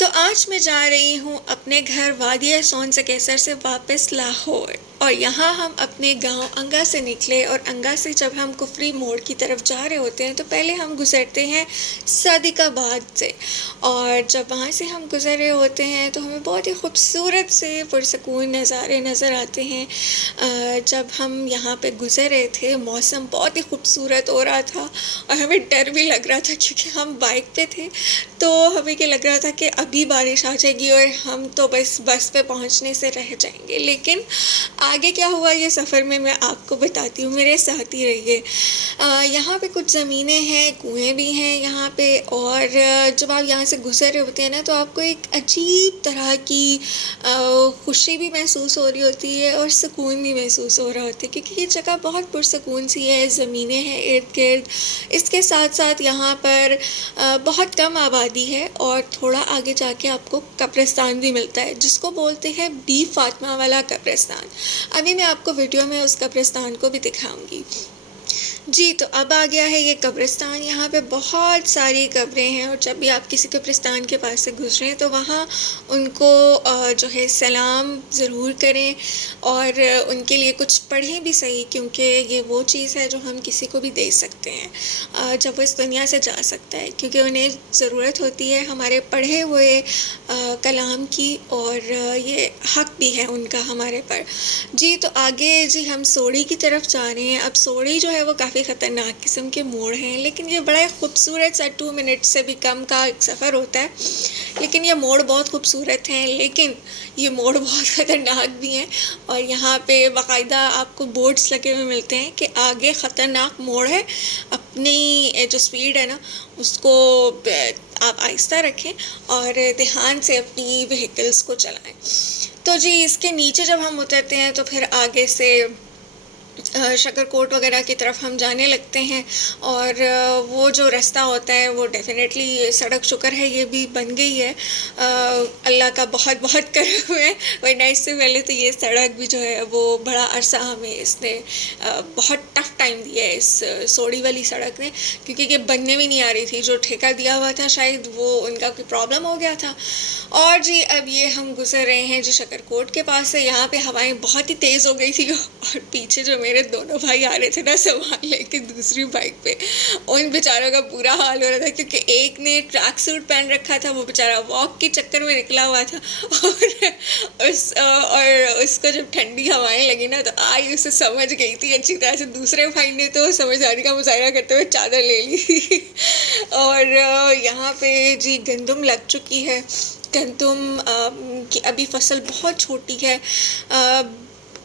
तो आज मैं जा रही हूँ अपने घर वादिया सोन से कैसर से वापस लाहौर। और यहाँ हम अपने गांव अंगा से निकले और अंगा से जब हम कुफरी मोड़ की तरफ जा रहे होते हैं तो पहले हम गुजरते हैं सादिकाबाद से। और जब वहाँ से हम गुजर रहे होते हैं तो हमें बहुत ही खूबसूरत से पुरसकून नज़ारे नज़र आते हैं। जब हम यहाँ पे गुजर रहे थे मौसम बहुत ही खूबसूरत हो रहा था और हमें डर भी लग रहा था क्योंकि हम बाइक पे थे। तो हमें क्या लग रहा था कि अभी बारिश आ जाएगी और हम तो बस पे पहुँचने से रह जाएंगे। लेकिन आगे क्या हुआ ये सफ़र में मैं आपको बताती हूँ, मेरे साथ ही रहिए। यहाँ पे कुछ ज़मीनें हैं, कुएं भी हैं यहाँ पे। और जब आप यहाँ से गुजर रहे होते हैं ना तो आपको एक अजीब तरह की खुशी भी महसूस हो रही होती है और सुकून भी महसूस हो रहा होता है क्योंकि ये जगह बहुत पुरसकून सी है, ज़मीनें हैं इर्द गिर्द। इसके साथ साथ यहाँ पर बहुत कम आबादी है और थोड़ा आगे जाके आपको कब्रिस्तान भी मिलता है जिसको बोलते हैं बी फातिमा वाला कब्रिस्तान। अभी मैं आपको वीडियो में उस कब्रिस्तान को भी दिखाऊंगी। जी, तो अब आ गया है ये कब्रिस्तान। यहाँ पे बहुत सारी कब्रें हैं और जब भी आप किसी कब्रिस्तान के पास से गुजरें तो वहाँ उनको जो है सलाम ज़रूर करें और उनके लिए कुछ पढ़ें भी सही, क्योंकि ये वो चीज़ है जो हम किसी को भी दे सकते हैं जब वो इस दुनिया से जा सकता है, क्योंकि उन्हें ज़रूरत होती है हमारे पढ़े हुए कलाम की और ये हक भी है उनका हमारे पर। जी, तो आगे जी हम सोड़ी की तरफ जा रहे हैं। अब सोड़ी जो है वो काफ़ी ख़तरनाक किस्म के मोड़ हैं, लेकिन ये बड़ा खूबसूरत सा 2 मिनट से भी कम का एक सफ़र होता है। लेकिन ये मोड़ बहुत खूबसूरत हैं, लेकिन ये मोड़ बहुत ख़तरनाक भी हैं। और यहाँ पे बाकायदा आपको बोर्ड्स लगे हुए मिलते हैं कि आगे ख़तरनाक मोड़ है, अपनी जो स्पीड है ना उसको आप आहिस्ता रखें और ध्यान से अपनी व्हीकल्स को चलाएं। तो जी इसके नीचे जब हम उतरते हैं तो फिर आगे से शकरकोट वगैरह की तरफ हम जाने लगते हैं। और वो जो रास्ता होता है वो डेफिनेटली सड़क शुक्र है ये भी बन गई है, अल्लाह का बहुत बहुत करम है, वरना इससे पहले तो ये सड़क भी जो है वो बड़ा अरसा हमें इसने बहुत टफ़ टाइम दिया है इस सोड़ी वाली सड़क ने, क्योंकि ये बनने भी नहीं आ रही थी। जो ठेका दिया हुआ था शायद वो उनका कोई प्रॉब्लम हो गया था। और जी अब ये हम गुजर रहे हैं जो शकरकोट के पास से। यहाँ पे हवाएं बहुत ही तेज़ हो गई थी और पीछे जो मेरे दोनों भाई आ रहे थे ना सामान लेके दूसरी बाइक पे, उन बेचारों का बुरा हाल हो रहा था क्योंकि एक ने ट्रैक सूट पहन रखा था, वो बेचारा वॉक के चक्कर में निकला हुआ था और उसको जब ठंडी हवाएं लगी ना तो आई उसे समझ गई थी अच्छी तरह से। दूसरे भाई ने तो समझदारी का मुजाहरा करते हुए चादर ले ली और यहाँ पे जी गंदम लग चुकी है। गंदम की अभी फसल बहुत छोटी है।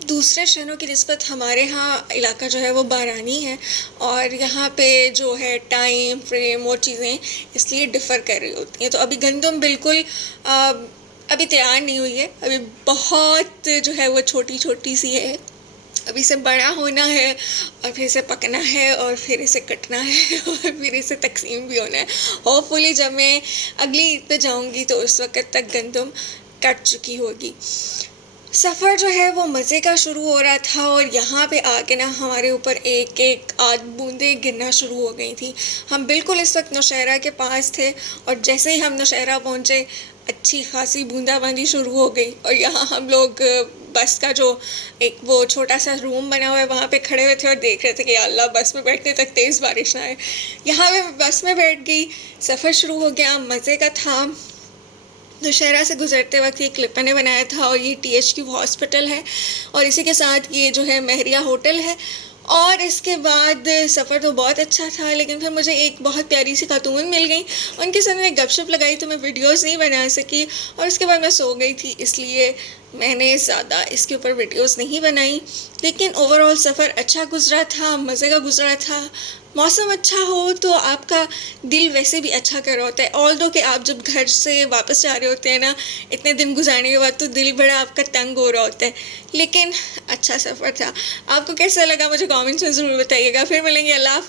दूसरे शहरों की निस्बत हमारे यहाँ इलाका जो है वो बारानी है और यहाँ पे जो है टाइम फ्रेम और चीज़ें इसलिए डिफ़र कर रही होती हैं। तो अभी गंदम बिल्कुल अभी तैयार नहीं हुई है, अभी बहुत जो है वो छोटी छोटी सी है। अभी इसे बड़ा होना है और फिर इसे पकना है और फिर इसे कटना है और फिर इसे तकसीम भी होना है। होपफुली जब मैं अगली ईद पे जाऊँगी तो उस वक़्त तक गंदम कट चुकी होगी। सफ़र जो है वो मज़े का शुरू हो रहा था और यहाँ पे आके ना हमारे ऊपर एक एक आध बूंदें गिरना शुरू हो गई थी। हम बिल्कुल इस वक्त नौशहरा के पास थे और जैसे ही हम नौशहरा पहुँचे अच्छी खासी बूंदाबांदी शुरू हो गई। और यहाँ हम लोग बस का जो एक वो छोटा सा रूम बना हुआ है वहाँ पे खड़े हुए थे और देख रहे थे कि अल्लाह बस में बैठने तक तेज़ बारिश ना आए। यहाँ पे बस में बैठ गई, सफ़र शुरू हो गया, मज़े का था। नौशहरा से गुज़रते वक्त ये क्लिप मैंने बनाया था और ये THQ हॉस्पिटल है और इसी के साथ ये जो है महरिया होटल है। और इसके बाद सफ़र तो बहुत अच्छा था, लेकिन फिर मुझे एक बहुत प्यारी सी खातून मिल गई, उनके साथ मैं गपशप लगाई तो मैं वीडियोस नहीं बना सकी और उसके बाद मैं सो गई थी, इसलिए मैंने ज़्यादा इसके ऊपर वीडियोस नहीं बनाई। लेकिन ओवरऑल सफ़र अच्छा गुजरा था, मज़े का गुजरा था। मौसम अच्छा हो तो आपका दिल वैसे भी अच्छा कर रहा होता है। ऑल्दो कि आप जब घर से वापस जा रहे होते हैं ना इतने दिन गुजारने के बाद तो दिल बड़ा आपका तंग हो रहा होता है, लेकिन अच्छा सफ़र था। आपको कैसा लगा मुझे कमेंट्स में ज़रूर बताइएगा। फिर मिलेंगे। अल्लाह।